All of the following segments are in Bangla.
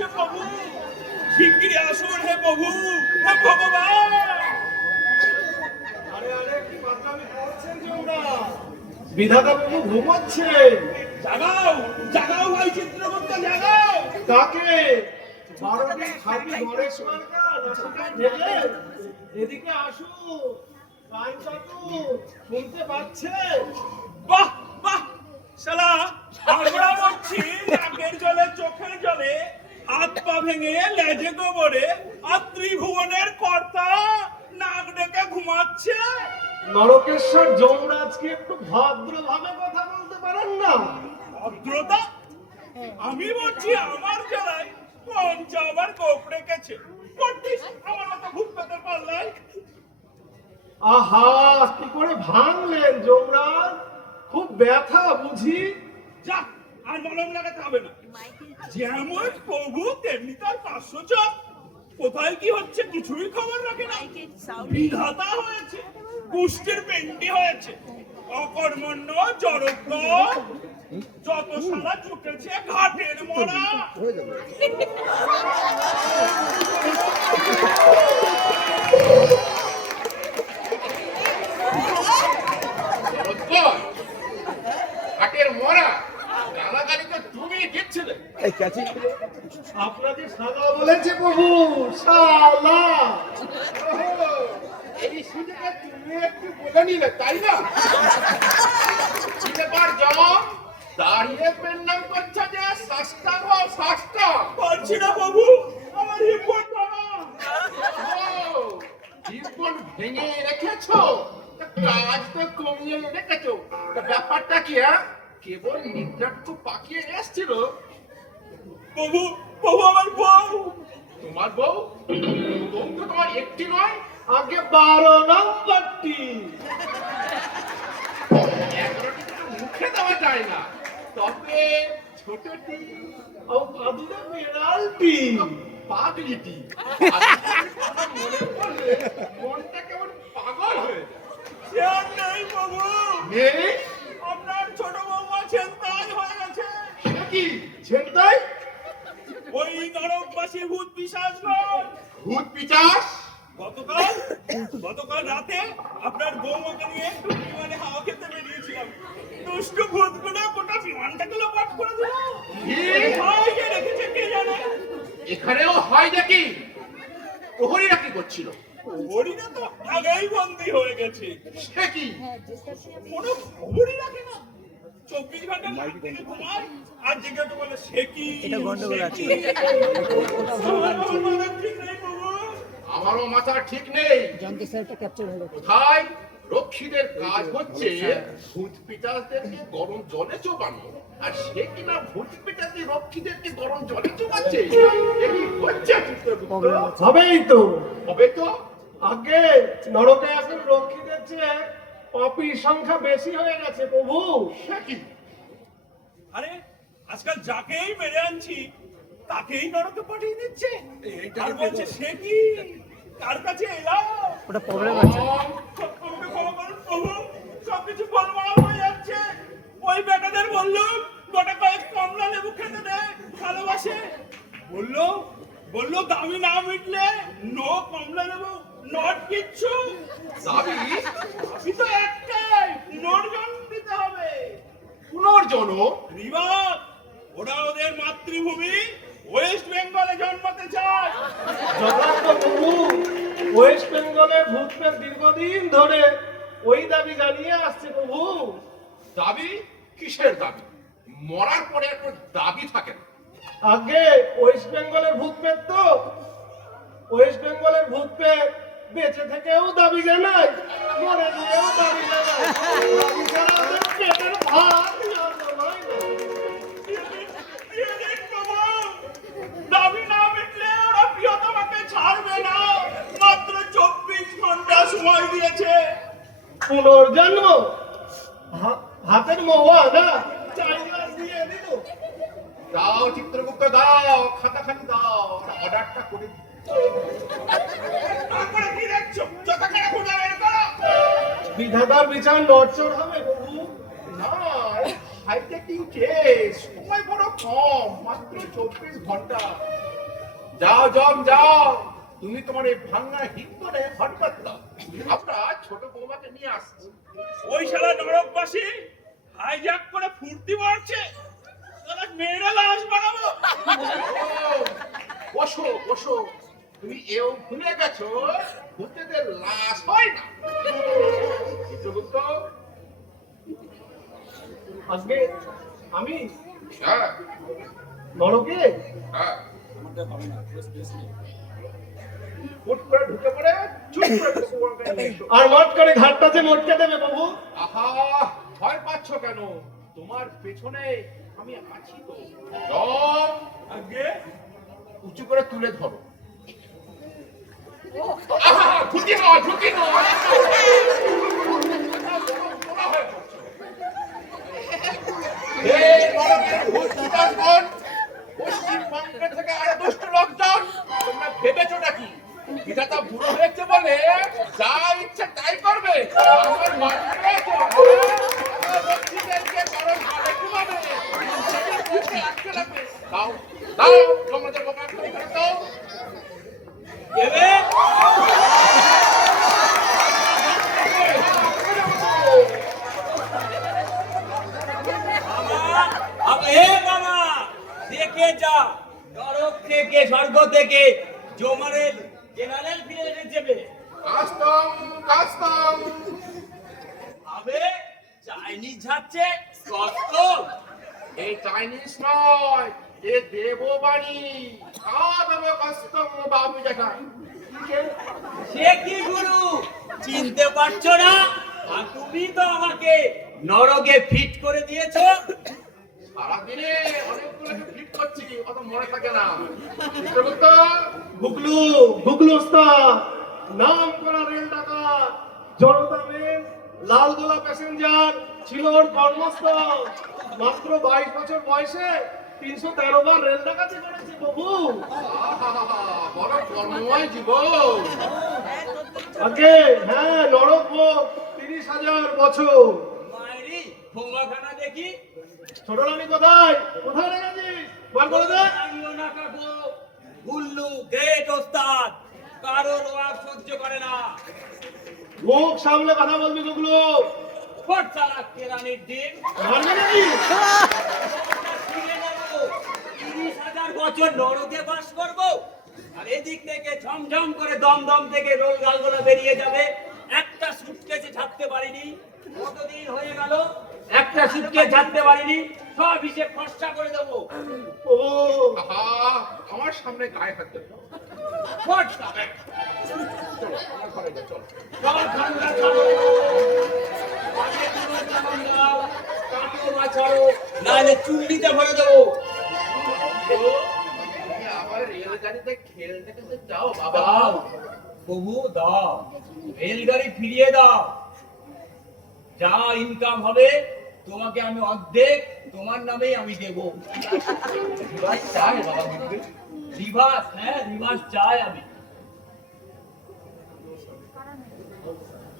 গেছে প্রভু। শিগগিরই আসুন হে প্রভু, হে ভগবান। আরে আরে কি পাগলামি করছেন তোমরা? বিধাতা বাবু ঘুমাচ্ছে। জাগাও জাগাও ভাই চিত্রগুপ্ত, জাগাও। কাকে? বারোটি খাবি গণেশ মার্কা নাসিকায় ঢেলে এদিকে আসুন। কান পাতুন, শুনতে পাচ্ছে? বাহ বাহ, শালা আমরা বলছি নাকের জলে চোখের জলে হাত পা ভেঙে লেজে গোবরে আর ত্রিভুবনের কর্তা নাক ডেকে ঘুমাচ্ছে। নরকেশ্বর যমরাজকে একটু ভদ্রভাবে কথা বলতে পারেন না? ভদ্রতা? আমি বলছি আমার জেলায় পঞ্চা আবার কোপ রেখেছে, করতিস আমার মতো ভূত পেতের পাল্লায়। আহা, কি করে ভাঙলেন যমরাজ? খুব ব্যথা বুঝি? যা, আর মলম লাগাতে হবে না। যেমন প্রভু তেমনি তার 500 চপ। কোথায় কি হচ্ছে কিছুই খবর রাখে না। বিধাতা হয়েছে, কুষ্ঠের পেন্টি হয়েছে, অকর্মণ্য জড়জ্ঞ, যত সারা চুকেছে ঘাটের মরা। হাটের মরা গালাগালি তো তুমি দিচ্ছিলে। আপনাকে শালা বলেছে প্রভু, শালা। ওহো, এই সুযোগে তুমি একটু বলে নিলে তাই না? চিনেবার জবাব দাঁড়িয়ে পেন্নাম করছে যে শাস্তা গো শাস্তা। পারছি না প্রভু, আমার হিম্মত বাবা। জীবন ভেঙে রেখেছো, কাজ তো কমিয়ে রেখেছো। ব্যাপারটা কি? কেবল নিদ্রাটুকু পাকিয়ে এসছিল। প্রভু প্রভু আমার বউ। তোমার বউ? বউ তো তোমার একটি নয়, আগে 12 নম্বরটি। 11টি তো মুখে দেওয়া যায় না, তবে ছোটটি ও আদুরে পেনাল্টি। পাগলিটি। মনে পড়লে মনটা কেমন পাগল হয়ে যায়। সে আর নেই প্রভু, নেই? আপনার ছোট বৌমা ছেনতাই হয়ে গেছে। সে কি? ছেনতাই? ওই নরকবাসী ভূত পিশাচ নয়। ভূত পিশাচ? গতকাল গতকাল রাতে আপনার বৌমাকে নিয়ে একটু বিমানে হাওয়া খেতে বেরিয়েছিলাম। দুষ্টু ভূতগুলো গোটা বিমানটাকে লোপাট করে দিল। কোথায় যে রেখেছে কে জানে। এখানেও হয় নাকি? প্রহরীরা কি করছিল? হরিণা তো আগেই বন্দী হয়ে গেছে। সে কি? কোনো খবরই রাখে না। 24 ঘন্টা লাইট থেকে ঘুমায় আর জিজ্ঞাসা বলে সে কি। এটা গন্ডগোল আছে। আমার মাথা ঠিক নেই বাবু। আমারও মাথা ঠিক নেই। জানতে স্যারটা ক্যাপচার হলো। কোথায় রক্ষীদের কাজ হচ্ছে ভূত পিতাদেরকে গরম জলে চোবানো, আর সে কিনা ভূত পিতাদের রক্ষীদেরকে গরম জলে চোবাচ্ছে। এই হচ্ছে চিত্রগুপ্ত। হবেই তো। হবে তো। আগে নরকে এখন রক্ষীদের চেয়ে পাপীর সংখ্যা বেশি হয়ে গেছে প্রভু। সে কি? আরে আজকাল যাকেই মেরে আনছি তাকেই নরকে পাঠিয়ে দিচ্ছে। আর বলছে সে কি, কার কাছে এলাম। ওটা প্রবলেম আছে। আমাকে ক্ষমা করুন প্রভু, সবকিছু গোলমাল হয়ে যাচ্ছে। ওই বেটাদের বললাম গোটা কয়েক কমলা লেবু খেতে দে, ভালোবাসে। বললো বললো দামি না মিটলে নো কমলা লেবু, নট কিচ্ছু। দাবি? আমি তো একটাই, পুনর্জন্ম দিতে হবে। পুনর্জন্ম? রিবাদ, ওরা ওদের মাতৃভূমি ওয়েস্ট বেঙ্গলে জন্মাতে চায়। যথার্থ প্রভু, ওয়েস্ট বেঙ্গলের ভূতপের দীর্ঘদিন ধরে ওই দাবি জানিয়ে আসছে প্রভু। দাবি? কিসের দাবি? মরার পরে একটা দাবি থাকে না। আগে ওয়েস্ট বেঙ্গলের ভূতপের তো ওয়েস্ট বেঙ্গলের ভূতপের বেঁচে থেকেও দাবি জানায়, মরে গিয়েও দাবি জানায়। দাবি ছাড়া ওদের পেটের ভাত জন্মায় না। দিয়ে দিন প্রভু, দাবি না মিটলে ওরা প্রিয়তমাকে ছাড়বে না। মাত্র 24 ঘন্টা সময় দিয়েছে। পুনর্জন্ম? হাতের মোয়া না, চাইলার দিয়ে দিল। দাও চিত্রগুপ্ত, দাও খাতাখানি দাও, অর্ডারটা করে দিই। তারপরে কি দেখছো? যতক্ষণ খুঁজে বের করো। বিধাতার বিচার নড়চড় হবে প্রভু। না, হাইটেকিং কেস, সময় বড় কম, মাত্র 24 ঘন্টা। যাও জম যাও, তুমি তোমার এই ভাঙা হিন্দনে হঠাৎ দাও, আমরা ছোট বৌমাকে নিয়ে আসছি। ওই শালা নরকবাসী হাইজ্যাক করে ফুর্তি মারছে, শালা মেয়েরা লাশ বানাবো। বসো বসো, তুমি এও ভুলে গেছো ভূতেদের লাশ হয় না। চিত্রগুপ্ত, আজকে আমি হ্যাঁ নরকে হ্যাঁ, হুট করে ঢুকে পড়ে চুপ করে বসে নিয়ে এসো। আর মট করে ঘাটটা যে মটকে দেবে বাবু। আহা, ভয় পাচ্ছ কেন? তোমার পেছনে আমি আছি তো। জম, আগে উঁচু করে তুলে ধরো। আহা, ঝুঁকি নয়, ঝুঁকি নয়। এই নরকের ভূত পিতাগণ, পশ্চিমবঙ্গ থেকে আরো দুষ্ট লোকজন, তোমরা ভেবেছো নাকি বিধাতা বুড়ো হয়েছে বলে যা ইচ্ছে তাই করবে? আমার মাটি রয়েছে, আমার রক্ষীদেরকে কারো ঘরে ঘুমাবে, বুঝতে আটকে রাখবে। দাও দাও, তোমাদের বোকা করে দাও। দেবে মামা দেখে যা, নরক থেকে স্বর্গ থেকে জমারেল জেনারেল ফিরে এসেছে। কাস্টম কাস্টম, আবে চাইনিজ যাচ্ছে কত? এই চাইনিজ নয়, এ দেববাণী। কাদবে কাস্টম বাবু জ্যাঠা। সে কি গুরু, চিনতে পারছো না? আর তুমি তো আমাকে নরকে ফিট করে দিয়েছো। সারাদিনে অনেকগুলোকে ফিট করছি, অত মনে থাকে না। চিত্রগুপ্ত, বুকলু বুকলু ওস্তাদ, নাম করা রেল ডাকাত, জনতা মেন, লালগোলা প্যাসেঞ্জার ছিল ওর কর্মস্থল। মাত্র 22 বছর বয়সে 313 বার রেল ডাকাতি করেছে বাবু। আহা, বড় কর্মময় জীবন। আগে হ্যাঁ, নরক ভোগ 30,000 বছর। মায়েরি ভোঙ্গাখানা দেখি। ছোট রানী কোথায় কোথায় রেখেছিস? বার করে দে। আমিও না কাকু, গুল্লু গ্রেট ওস্তাদ, কারোর রাগ সহ্য করে না। মুখ সামলে কথা বলবি বুকলু। ফট চালাক কেরানির ডিম। মারবি নাকি? ফিরে নেবো, 30,000 বছর নরকে বাস করবো, আর এদিক থেকে ঝমঝম করে দমদম থেকে রোল গালগোলা বেরিয়ে যাবে। একটা সুটকেসে ছাড়তে পারিনি, কতদিন হয়ে গেল একটা সুটকেস ছাড়তে পারিনি, সব হিসেব ফর্সা করে দেবো। ও আহা, আমার সামনে গায়ে হাত দেবে। ফট চালাক। চলো আমার ঘরে যাও, চলো। সব ঠান্ডা ছাড়ো, আগে তোমার চালান দাও, কাটো বা ছাড়ো, নাহলে চুল্লিতে ভরে দেবো। তুমি আবার রেলগাড়িতে খেলতে খেলতে যাও বাবা। দাও প্রভু দাও, রেলগাড়ি ফিরিয়ে দাও। যা ইনকাম হবে তোমাকে আমি অর্ধেক তোমার নামেই আমি দেব। রিভার্স চাই বাবা, রিভার্স, হ্যাঁ রিভার্স চাই আমি।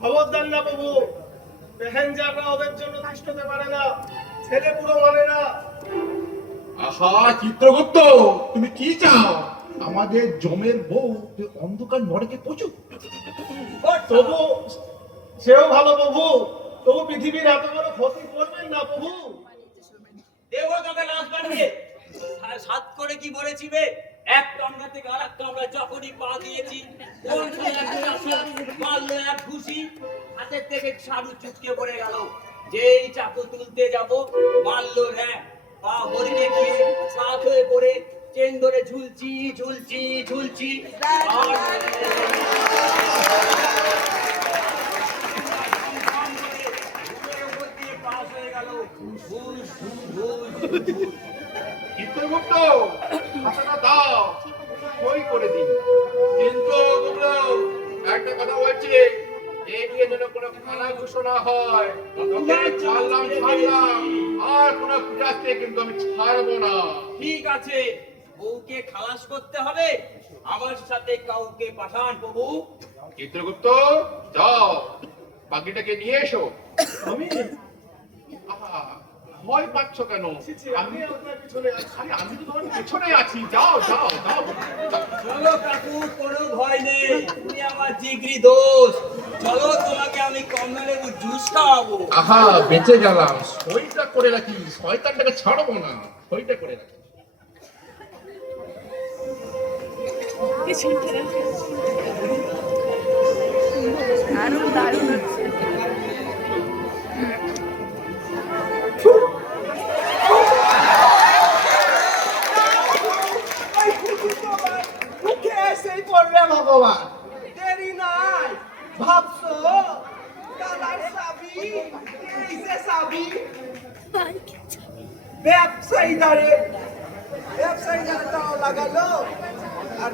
খবরদার না বাবু, প্যাসেঞ্জাররা ওদের জন্য তিষ্ঠ হতে পারে না, ছেলে পুরো মানে না। আহা, চিত্রগুপ্ত, তুমি কি চাও? আমাদের জমের বউ যে অন্ধকার নরকে পচুক? তবু সেও ভালো প্রভু, তবু পৃথিবীর এত বড় ক্ষতি করবেন না প্রভু। দেবো তোকে লাশ বানিয়ে। সাত করে কি বলেছিবে? এক কামরা থেকে আর এক কামরা যখনই পা দিয়েছি, কোন সময় এক চাষা মারলো এক ঘুষি, হাতের থেকে সারু চুটকে পড়ে গেল। যেই চাকু তুলতে যাব, মারলো র্যাপ, পা হরিণে গিয়ে সাত হয়ে পড়ে চেন ধরে ঝুলছি ঝুলছি ঝুলছি। আর পাস হয়ে গেল। ভুল ভুল ভুল ভুল। চিত্রগুপ্ত, খাতাটা দাও, সই করে দিন। কিন্তু গুবলু, একটা কথা বলছি, এই নিয়ে যেন কোনো খানা ঘোষণা হয়। তোকে ছাড়লাম ছাড়লাম, আর কোনো পিটাসকে কিন্তু আমি ছাড়বো না। ঠিক আছে, বউকে খালাস করতে হবে, আমার সাথে কাউকে পাঠান প্রভু। চিত্রগুপ্ত, যাও বাকিটাকে নিয়ে এসো। আমি আহা, ভয় পাচ্ছ কেন? আমি আপনার পিছনে আছি। আরে আমি তো তোমার পেছনে আছি, যাও যাও যাও। চলো কাকু, কোনো ভয় নেই, তুমি আমার জিগরি দোষ। চলো, তোমাকে আমি কমলালেবু জুস খাওয়াবো। আহা, বেঁচে গেলাম। সইটা করে রাখি, শয়তানটাকে ছাড়বো না, সইটা করে রাখি। দারুণ দারুণ হচ্ছে। মুখে এসেই পড়বে ভগবান। দেরি নাই, ভাবছো তালার চাবি, এই যে চাবি। ব্যবসায়ীদারে তাও লাগালো, আর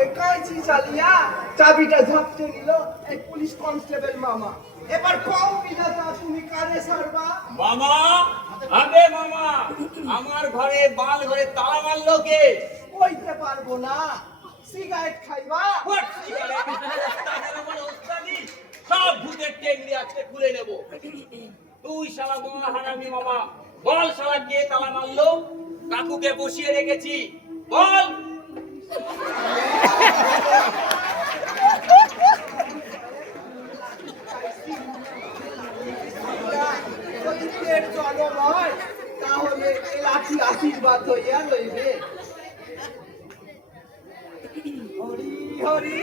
এই কাঁচি চালিয়া চাবিটা ঝাপটে নিল এই পুলিশ কনস্টেবল মামা। এবার কও বিধাতা, তুমি কারে ছাড়বা? মামা, আগে মামা, আমার ঘরে বাল ঘরে তালা মারলো কে? কইতে পারবো না। সিগারেট খাইবা? What cigarette? তাদের আমার ওস্তাদি, সব ভূতের টেংরি আজকে খুলে নেব। তুই শালা মহা হারামি মামা, বল শালা কে তালা মারলো? কাকুকে বসিয়ে রেখেছি, বল। যদি পেট জনম হয় তাহলে এই লাঠি আশীর্বাদ হইয়া লইবে। হরি হরি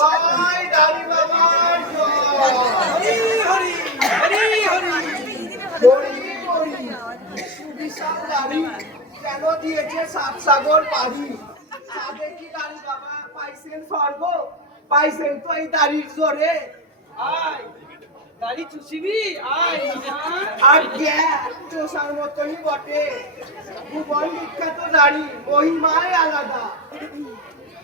জয় দাড়ি বাবার জয়। হরি হরি হরি হরি হরি হরি। সুবিশাল দাড়ি কেন দিয়েছে সাত সাগর পাড়ি? সাধে কি দাড়ি বাবা পাইছেন স্বর্গ? পাইছেন তো এই দাড়ির জোরে। আয় দাড়ি চুষিবি, আয় আর চোষার মতনই বটে। ভুবন বিখ্যাত দাড়ি, মহিমায় আলাদা।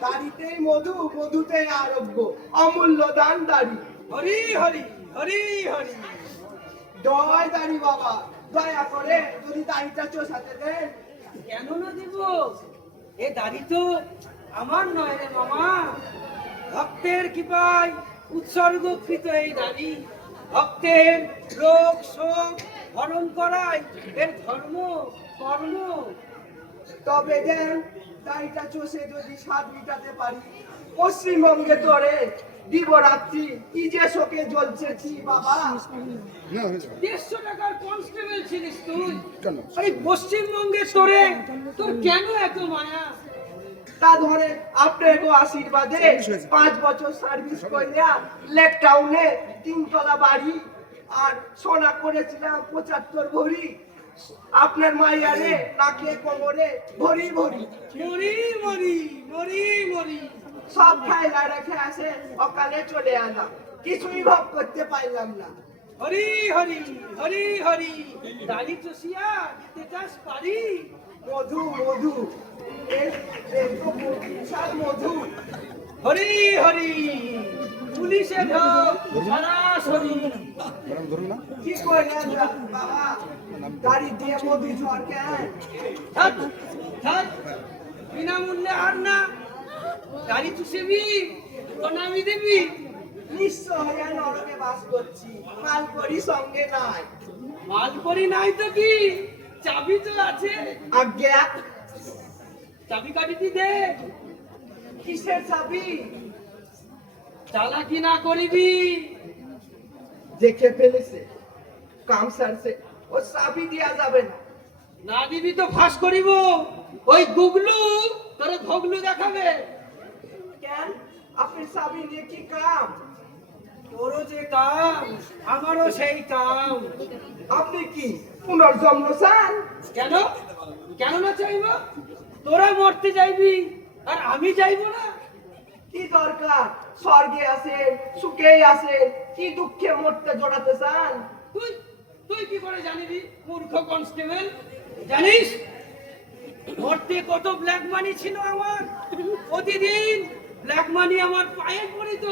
দাড়িতেই মধু, মধুতেই আরোগ্য, অমূল্য দান দাড়ি। হরি হরি হরি হরি। জয় দাড়ি বাবা, দয়া করে যদি দাড়িটা চোষাতে দেন। কেন না দিব? এ দাড়ি তো আমার নয় রে মামা, ভক্তের কৃপায় উৎসর্গকৃত এই দাড়ি। ভক্তের রোগ শোক হরণ করাই এর ধর্ম কর্ম। তবে দেন দাড়িটা চষে যদি স্বাদ মিটাতে পারি। পশ্চিমবঙ্গে তোরে দিবরাত্রি কি যে শোকে জ্বলছেছি বাবা। 150 টাকার কনস্টেবল ছিলিস তুই, এই পশ্চিমবঙ্গে তোর কেন এত মায়া? তা ধরে আপনাকে আশীর্বাদে 5 বছর সার্ভিস কইরা লেক টাউনে 3 তলা বাড়ি আর সোনা করেছিলাম 75 ভরি। আপনার মাইয়ারে নাকে কোমরে ভরি ভরি। মরি মরি মরি মরি। সব খাইলা রেখে আসে, অকালে চলে এলাম, কিছুই ভাব করতে পারলাম না। হরি হরি হরি হরি। দাড়ি চষিয়া দিতে চাস পারি? মধু মধু, এই তো বিশাল মধু। হরি হরি। পুলিশে ঢোক সরাসরি। কি করে বাবা গাড়ি দিয়ে মধু ঝড় কেন? থাক থাক, বিনামূল্যে আর না। গাড়ি চুষেবি, প্রণামী দিবি। নিশ্চয় নরকে বাস করছি, মাল করি সঙ্গে নাই। মাল করি নাই তো কি, চাবি তো আছে। আজ্ঞা। চাবি কাটিটি দে। কিসের চাবি? চালাকি না করিবি। দেখে ফেলেছে কাম সারছে, ও চাবি দেয়া যাবে না। না দিবি তো ফাঁস করিব। ওই গুগলু তোর ভগলু দেখাবে। কেন আপনি চাবি নিয়ে কি কাম? তোরও যে কাম, আমারও সেই কাম। আপনি কি পুনর্জন্ম চান? কেন কেন না চাইব? তোরা মরতে যাইবি আর আমি যাইব না? কি দরকার? স্বর্গে আছেন, সুখে আছেন, কি দুঃখে মরতে জড়াতে চান? তুই তুই কি করে জানিবি মূর্খ কনস্টেবল? জানিস মরতে কত ব্ল্যাক মানি ছিল আমার? প্রতিদিন ব্ল্যাক মানি আমার পায়ে পড়িত।